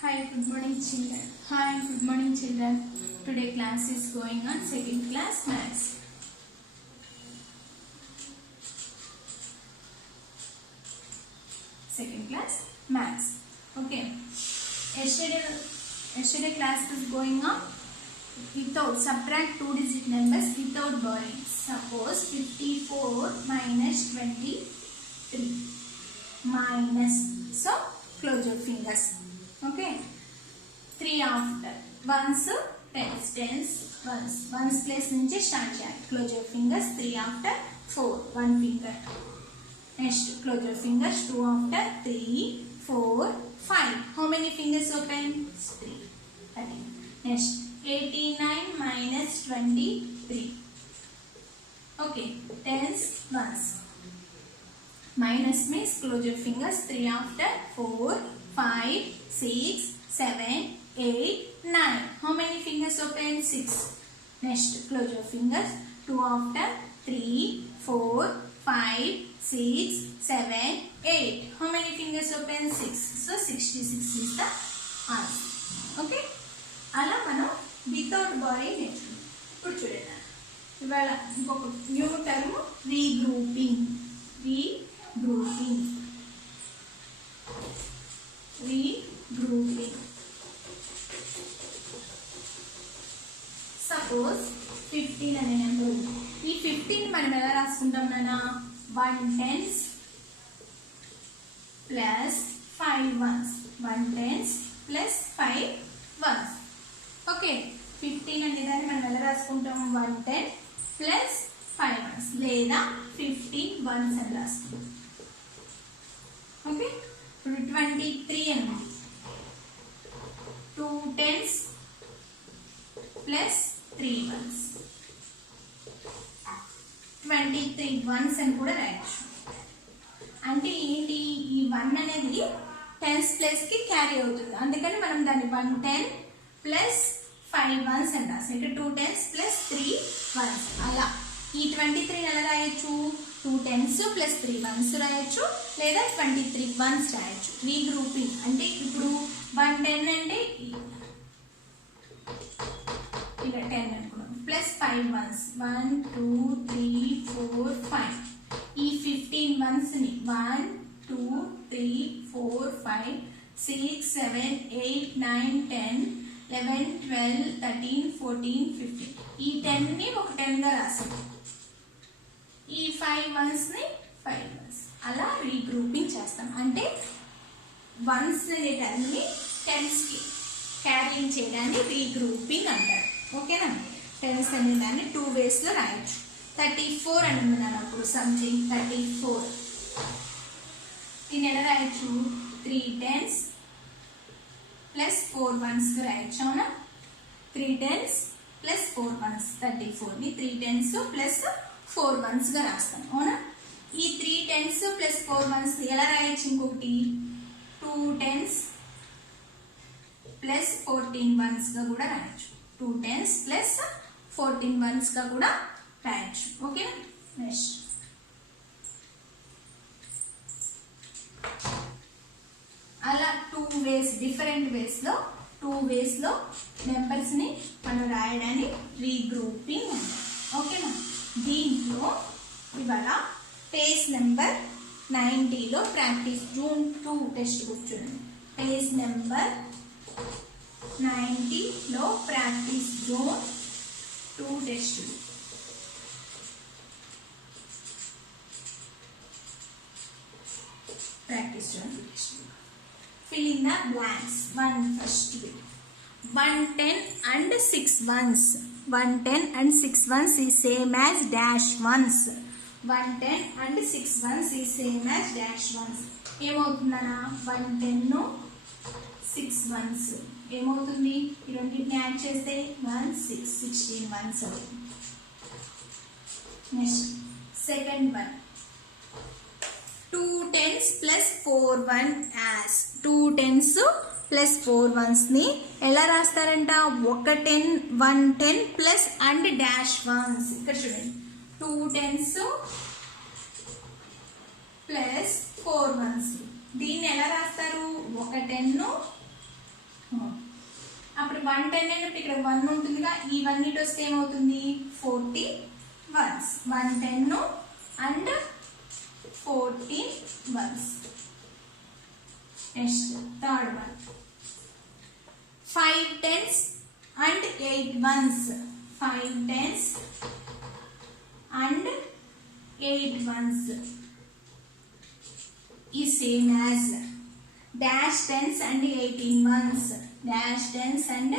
Hi, good morning children. Hi, good morning children. Today class is going on second class maths. Second class maths. Okay. Yesterday class was going on without subtract two digit numbers without borrowing. Suppose 54 minus 23 minus. So close your fingers. Okay. 3 after ones ones place నుంచి start చేయాలి. Close your fingers. 3 after 4 1 finger. Next close your fingers. 2 after 3 4 5. How many fingers open? 3. 13. Next 89 minus 23. Okay, tens ones. Minus means close your fingers. 3 after 4 5 6 7 8 9. How many fingers open? 6. Next close your fingers. 2 after 3 4 5 6 7 8. How many fingers open? 6. So 66 is the answer. Okay, అలా మనం without barring నేర్చుకున్నాం. ఇప్పుడు చూడండి, ఇవాళ ఇంకొక new term regrouping. Suppose 15 అనే number ఉంది. ఈ 15 మనం ఎలా రాసుకుంటాం నాన్న? 1 tens plus 5 ones. 1 tens plus 5 ones. Okay, 15 అనే దాన్ని మనం ఎలా రాసుకుంటాం? 1 10 ప్లస్ 5 ones లేదా 15 ones అని రాసుకుంటాం. ఓకే, ఇప్పుడు 23 అని 2 tens ప్లస్ 3 ones. 23 ones అని కూడా రాయొచ్చు. అంటే ఏంటి, ఈ 1 అనేది టెన్స్ ప్లేస్ కి క్యారీ అవుతుంది, అందుకని మనం దాన్ని 1 10 ప్లస్ 5 ones అని రాస్తాం. ఇక్కడ 2 tens ప్లస్ 3 ones. అలా ఈ 23 ఎలా రాయొచ్చు? 2 tens ప్లస్ 3 ones రాయొచ్చు, లేదా 23 ones రాయొచ్చు. రీగ్రూపింగ్ అంటే ఇప్పుడు 1 10 అంటే ఇలా 10 అనుకున్నాం, ప్లస్ 5 ones 1 2 3 4 5. ఈ 15 ones ని 1 2 3 4 5 6 7 8 9 10 11 12 13 14 15. ఈ 10 ని ఒక 10 గా రాసాం, ఈ 5 ones ని 5 ones. అలా రీగ్రూపింగ్ చేస్తాం. అంటే వన్స్ అనే టర్మ్ని టెన్స్ కి క్యారీయింగ్ చేయడాన్ని రీగ్రూపింగ్ అంటారు. ఓకేనా? టెన్స్ అనే దాన్ని 2 ways లో రాయొచ్చు. 34 అని ఉన్నాను అప్పుడు సంథింగ్ 34. దీన్ని ఎలా రాయొచ్చు? 3 tens ప్లస్ 4 ones రాయొచ్చు. అవునా? 3 tens ప్లస్ 4 ones 34 ని 3 tens ప్లస్ 4 ones గా రాస్తాం. అవునా? ఈ 3 tens ప్లస్ 4 ones ఎలా రాయొచ్చు? ఇంకొకటి 2 tens ప్లస్ 14 ones గా కూడా రాయొచ్చు. 2 tens ప్లస్ 14 ones గా కూడా రాయొచ్చు. ఓకే, నెక్స్ట్ అలా 2 ways, డిఫరెంట్ వేస్ లో నెంబర్స్ ని మనం రాయడాన్ని రీగ్రూపింగ్ అంటారు. ఓకేనా? దీంట్లో ఇవాళ పేజ్ నెంబర్ 90లో ప్రాక్టీస్ జూన్ 2 టెక్స్ట్ బుక్ చూడండి. పేజ్ నెంబర్ 90లో ప్రాక్టీస్ జూన్ 2 టెక్స్ట్ బుక్. ప్రాక్టీస్ చూడండి. Fill in the blanks. First bit. 1 10 and 6 ones. 1 10 and 6 ones is same as dash ones. 1 10 and 6 ones is same as dash ones. ఏమవుతుందనా? 1 10 6 ones ఏమవుతుంది? ఈ రెండింటిని add చేస్తే 1 6 16 ones అవుతుంది. Next second one 2 tens plus 4 1 as 2 tens plus 4 ones ని ఎలా రాస్తారంట? 1 10 plus and dash once. ఇక్కడ చూడండి, 2 tens plus 4 ones. దీన్ని ఎలా రాస్తారు? 1 10 అప్పుడు 110 అయినప్పుడు ఇక్కడ 1 ఉంటుందిగా, ఈ 1 ఇటు వస్తే ఏమవుతుంది 40 ones. 110 and 14 ones. Next, third one. 5 tens and 8 ones. 5 tens and 8 ones is same as dash tens and 18 ones. Dash tens and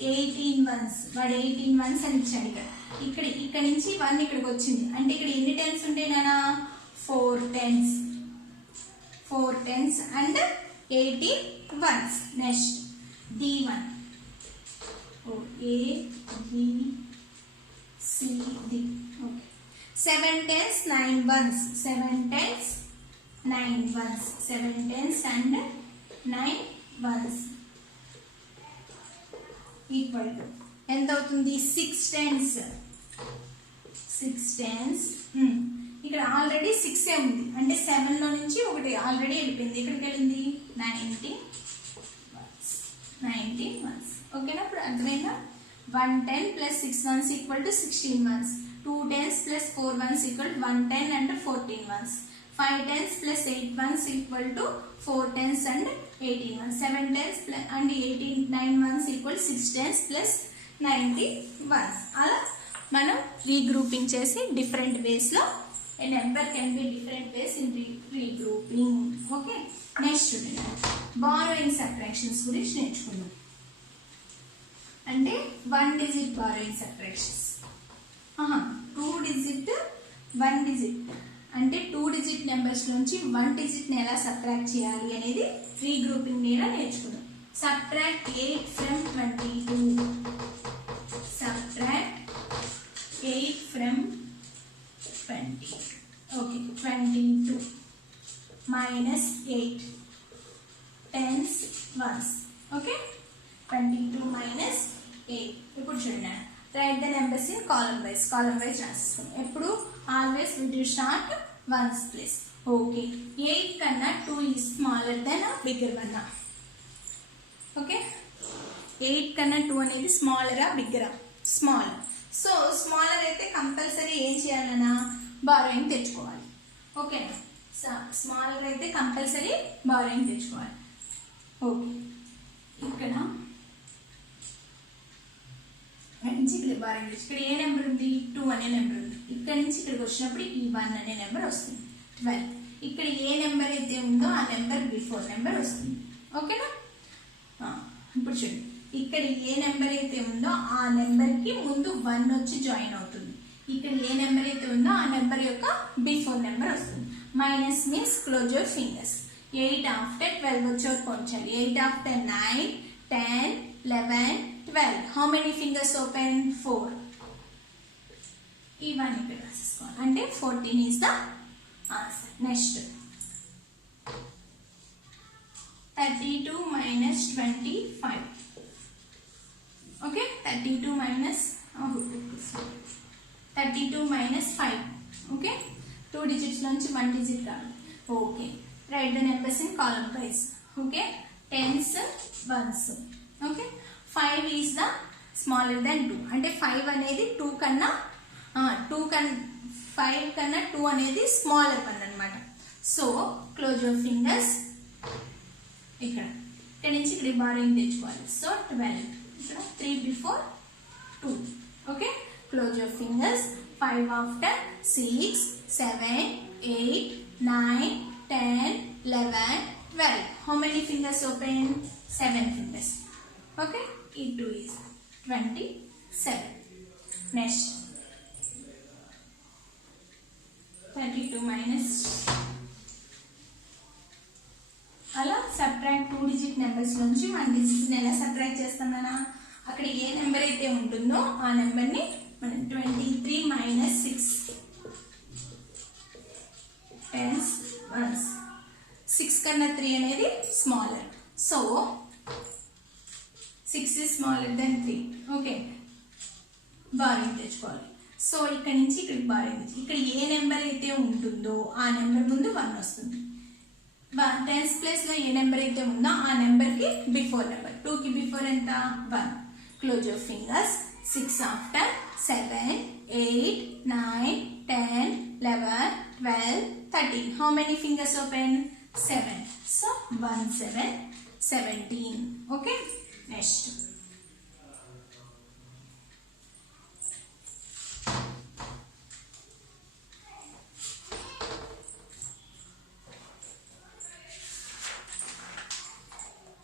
18 ones. వాడు 18 ones అని ఇచ్చాడు. ఇక్కడ నుంచి 1 ఇక్కడికి వచ్చింది అంటే ఇక్కడ ఎన్ని టెన్స్ ఉంటాయి నానా 4 tens. 4 tens and 18 ones. Next, D1. A, B, C, D. Okay. 7 tens, 9 ones. 7 tens, 9 ones. 7 tens and 9 ones. Equal to. ఎంత అవుతుంది 6 tens. 6 tens. ఇక్కడ ఆల్రెడీ 6 ఉంది అంటే 7 లో నుంచి ఒకటి ఆల్రెడీ వెళ్ళిపోయింది. ఇక్కడికి వెళ్ళింది 19 ones. ఓకేనా? ఇప్పుడు అర్థమైందా? 110 plus 6 ones equal to 16 ones. 2 tens plus 4 ones equal to 110 and 14 ones. 5 tens plus 8 ones equal to 4 tens and 18 ones. 7 tens and 9 ones equal to 6 tens plus 90 ones. అలా మనం రీగ్రూపింగ్ చేసి different ways లో a number can be different ways in regrouping. Okay. Next student, borrowing subtractions గురించి నేర్చుకుందాం. అంటే 1 digit borrowing subtractions. 2 digit 1 digit అంటే 2 digit numbers నుంచి 1 digit ని ఎలా సబ్ట్రాక్ట్ చేయాలి అనేది రీగ్రూపింగ్ మీద నేర్చుకుందాం. Subtract 8 from 22. Subtract 8 from 20. Okay, 22 minus 8 tens ones. Okay, 22 minus 8. ఇప్పుడు చూడండి, write the numbers in column wise రాస్తాం. ఎప్పుడు always we do start ones place. Okay, 8 కన్నా 2 is smaller than a bigger one. Okay, 8 కన్నా 2 అనేది smaller ఆ bigger ఆ? Small. So smaller అయితే కంపల్సరీ ఏం చేయాలన్నా బారోయింగ్ తెచ్చుకోవాలి. ఓకేనా? స్మాలర్ అయితే కంపల్సరీ బారోయింగ్ తెచ్చుకోవాలి. ఓకే, ఇక్కడ నుంచి ఇక్కడ బారోయింగ్ తెచ్చు. ఇక్కడ ఏ నెంబర్ ఉంది 2 అనే నెంబర్ ఉంది. ఇక్కడ నుంచి ఇక్కడికి వచ్చినప్పుడు ఈ 1 అనే నెంబర్ వస్తుంది 12. ఇక్కడ ఏ నెంబర్ అయితే ఉందో ఆ నెంబర్ బిఫోర్ నెంబర్ వస్తుంది. ఓకేనా? ఇప్పుడు చూడండి, ఇక్కడ ఏ నెంబర్ అయితే ఉందో ఆ నెంబర్ కి ముందు 1 వచ్చి జాయిన్ అవుతుంది. ఇక్కడ ఏ నెంబర్ అయితే ఉందో ఆ నెంబర్ యొక్క బిఫోర్ నెంబర్ వస్తుంది. Minus means close your fingers. 8 after 12 వచ్చేవారు పోంచాలి. 8 after 9, 10, 11, 12. How many fingers open? 4. ఈ 1 ఇక్కడ రాసేసుకోవాలి. అంటే 14 is the answer. Next 32 minus 25. Okay, 32 minus 5. Okay, 2 digits నుంచి 1 digit కావాలి. Okay, write the numbers in column wise. Okay, tens, ones. Okay, 5 is the smaller than 2. అంటే 5 అనేది 5 కన్నా 2 అనేది స్మాలర్ వన్ అన్నమాట. So close your fingers. ఇక్కడ నుంచి ఇక్కడ బారోయింగ్ తెచ్చుకోవాలి. సో 12. ఇక్కడ 3 before 2. Okay, close your fingers. 5 after 6, 7, 8, 9, 10, 11, 12. How many fingers open? 7 fingers. Okay, E2 is 27. Next, 32 minus. అలా సబ్ట్రాక్ట్ 2 digit నెంబర్స్ నుంచి 1 digit ని ఎలా సబ్ట్రాక్ట్ చేస్తాం నాన్న? అక్కడ ఏ నెంబర్ అయితే ఉంటుందో ఆ నెంబర్ ని మనం 23 minus 6 tens ones. 6 కన్నా 3 అనేది smaller. So 6 is smaller than 3. Okay, borrowing తెచ్చుకోవాలి. సో ఇక్కడ నుంచి ఇక్కడికి బారోయింగ్ తెచ్చు. ఇక్కడ ఏ నెంబర్ అయితే ఉంటుందో ఆ నెంబర్ ముందు 1 వస్తుంది. టెన్స్ ప్లేస్ లో ఏ నెంబర్ అయితే ఉందో ఆ నెంబర్ కి బిఫోర్ నెంబర్. 2 కి బిఫోర్ ఎంత 1. Close your fingers. 6 after 7 8 9 10 11 12 13. How many fingers open? 7. So 1 7 17. Okay. Next.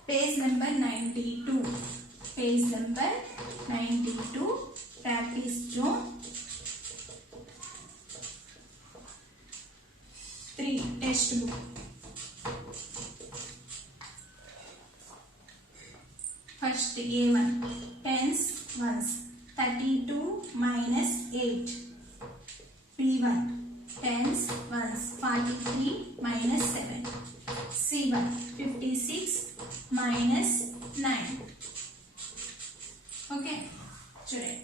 Page number 92. Page number 92. Practice zone 3. Test book. First A1. Tens ones. 32 minus 8. B1. Tens ones. 43 minus 7. C1. 56 minus 9. Okay. Student.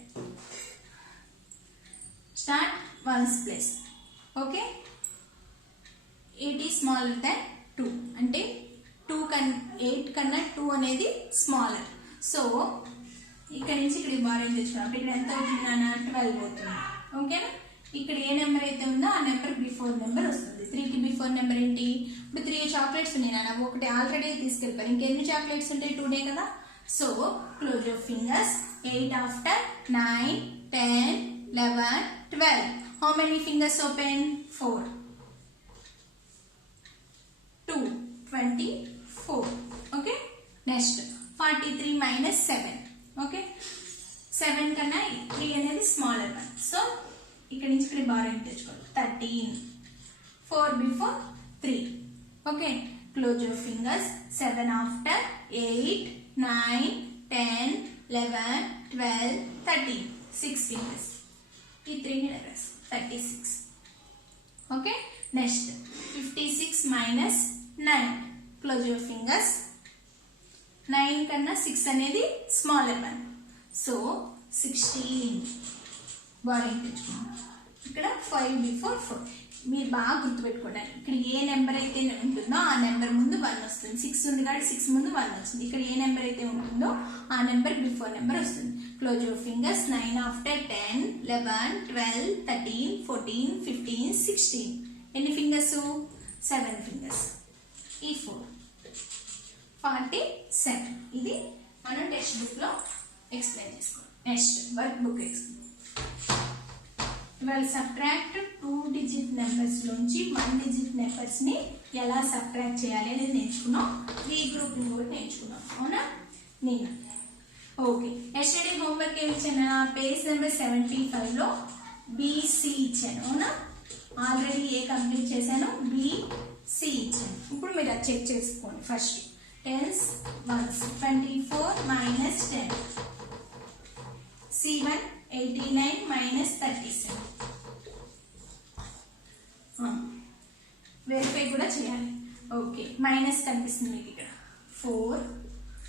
Start ones place. Okay. 8 is smaller than 2. అంటే 8 కన్నా 2 అనేది smaller. So ఇక్కడ నుంచి ఇక్కడ barren తెచ్చుకున్నాం. ఇక్కడ ఎంత అవుతుంది నాన్న 12 అవుతుంది. ఓకేనా. ఇక్కడ ఏ నెంబర్ అయితే ఉందో ఆ నెంబర్ బిఫోర్ నెంబర్ వస్తుంది. 3 కి బిఫోర్ నెంబర్ ఏంటి? ఇప్పుడు 3 చాక్లెట్స్ ఉన్నాయి నాన్న. ఒకటి ఆల్రెడీ తీసుకెళ్ళిపోయారు. ఇంకెన్ని చాక్లెట్స్ ఉంటాయి? 2 డే కదా. So close your fingers. 8 after 9 10 11 12. How many fingers open? 4 2 24. Okay. Next 43 minus 7. Okay. 7 కన్నా 3 అనేది స్మాలర్ వన్. సో ఇక్కడ నుంచి ఇక్కడ బారెన్ తెచ్చుకోండి. 13. 4 before 3. Okay. Close your fingers. 7 after 8 9 10 11 12 13. 6 fingers. ఈ 3 ని రాసి 36. Okay. Next 56 minus 9. Close your fingers. 9 కన్నా 6 అనేది స్మాలర్ వన్. సో 16. బారెన్ తెచ్చుకున్నాం. ఇక్కడ 5 before 4. మీరు బాగా గుర్తుపెట్టుకోండి. ఇక్కడ ఏ నెంబర్ అయితే ఉంటుందో ఆ నెంబర్ ముందు 1 వస్తుంది. 6 ఉంది కాబట్టి 6 ముందు 1 వస్తుంది. ఇక్కడ ఏ నెంబర్ అయితే ఉంటుందో ఆ నెంబర్ బిఫోర్ నెంబర్ వస్తుంది. Close your fingers. 9 ఆఫ్టర్ 10 11 12 13 14 15 16. ఎన్ని ఫింగర్స్? 7 ఫింగర్స్. ఈ 4 47. ఇది మనం టెక్స్ట్ బుక్ లో ఎక్స్ప్లెయిన్ చేసుకోండి. Next work book explain. ఇవాళ సబ్ట్రాక్ట్ 2 digit నెంబర్స్ నుంచి 1 digit నెంబర్స్ ని ఎలా సబ్ట్రాక్ట్ చేయాలి అనేది నేర్చుకున్నాం. ఈ గ్రూప్ కూడా నేర్చుకున్నాం. అవునా? నేను ఓకే. ఎస్టర్డే హోంవర్క్ ఏమి ఇచ్చాను? పేజ్ నెంబర్ 75 లో BC ఇచ్చాను. అవునా? ఆల్రెడీ ఏ కంప్లీట్ చేశాను? BC ఇచ్చాను. ఇప్పుడు మీరు అది చెక్ చేసుకోండి. First tens ones. 24 minus 10. C1 89 minus 37. Verify కూడా చేయాలి. ఓకే. మైనస్ కనిపిస్తుంది మీకు ఇక్కడ. 4.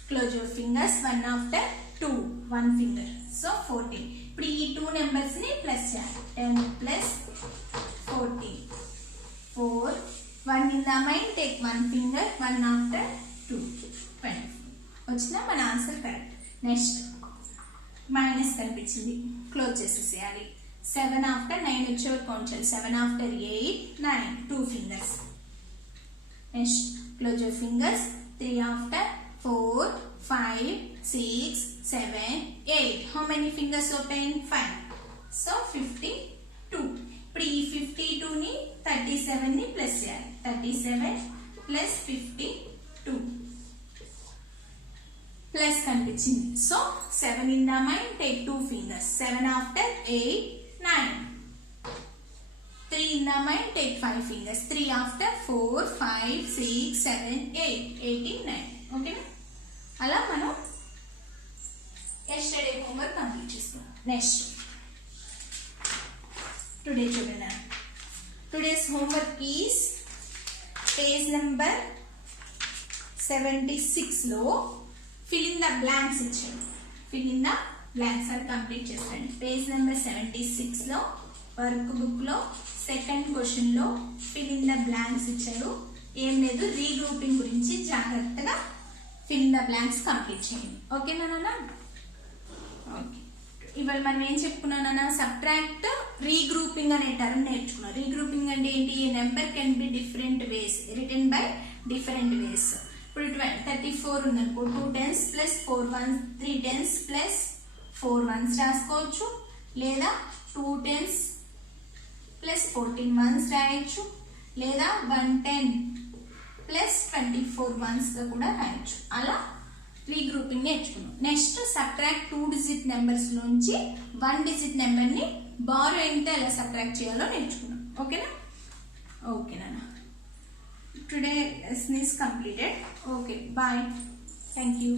Close your fingers. 1 after 2 1 finger. So 14. ఇప్పుడు ఈ 2 నెంబర్స్ ని ప్లస్ చేయాలి. 10 plus 14. 4. 1 in the mind, take 1 finger. 1 after 2 24. వచ్చినా మన ఆన్సర్ కరెక్ట్. నెక్స్ట్ మైనస్ కనిపించింది. క్లోజ్ చేసేసేయాలి. 7 after 9 వచ్చేవారు కౌంట్ చేయాలి. 7 after 8 9 2 fingers. Next close your fingers. 3 after 4 5 6 7 8. How many fingers open? 5. So 52. ఇప్పుడు ఈ 52 ని 37 ని ప్లస్ చేయాలి. 37 ప్లస్ 52 ప్లస్ కనిపించింది. So 7 in the mind, take 2 fingers. 7 after 8 9. 3 in the mind, take 5 fingers. 3 after 4 5 6 7 8 18 9. Okay. అలా మనం ఎస్టర్డే హోంవర్క్ కంప్లీట్ చేస్తాం. Next today చూడండి. Today's homework is page number 76 లో fill in the blanks ఇచ్చాడు. fill in the blanks అని complete చేస్తాండి. Page number 76 లో work book లో second question లో fill in the blanks ఇచ్చాడు. ఏం లేదు, రీగ్రూపింగ్ గురించి జాగ్రత్తగా ఫిల్ ద బ్లాంక్స్ కంప్లీట్ చేయండి. ఓకేనా నాన్న? ఓకే, ఇవాళ మనం ఏం చెప్పుకున్నానన్నా, సబ్ట్రాక్ట్ రీగ్రూపింగ్ అనే టర్మ్ నేర్చుకున్నాం. రీగ్రూపింగ్ అంటే ఏంటి? Number can be different ways, written by different ways. ఇప్పుడు 34 ఉందనుకో, 2 10s plus 4 1s, 3 10s plus 4 1s రాసుకోవచ్చు, లేదా 2 10s ప్లస్ 14 1s రాయొచ్చు, లేదా 110 ప్లస్ 24 1s గా కూడా రాయొచ్చు. అలా రీగ్రూపింగ్ నేర్చుకున్నాం. నెక్స్ట్ సబ్ట్రాక్ట్ 2 డిజిట్ నెంబర్స్ నుంచి 1 డిజిట్ నెంబర్ ని బారోయింగ్ తో ఎలా సబ్ట్రాక్ట్ చేయాలో నేర్చుకున్నాం. ఓకేనా? ఓకేనా? Today lesson is completed. Okay, bye. Thank you.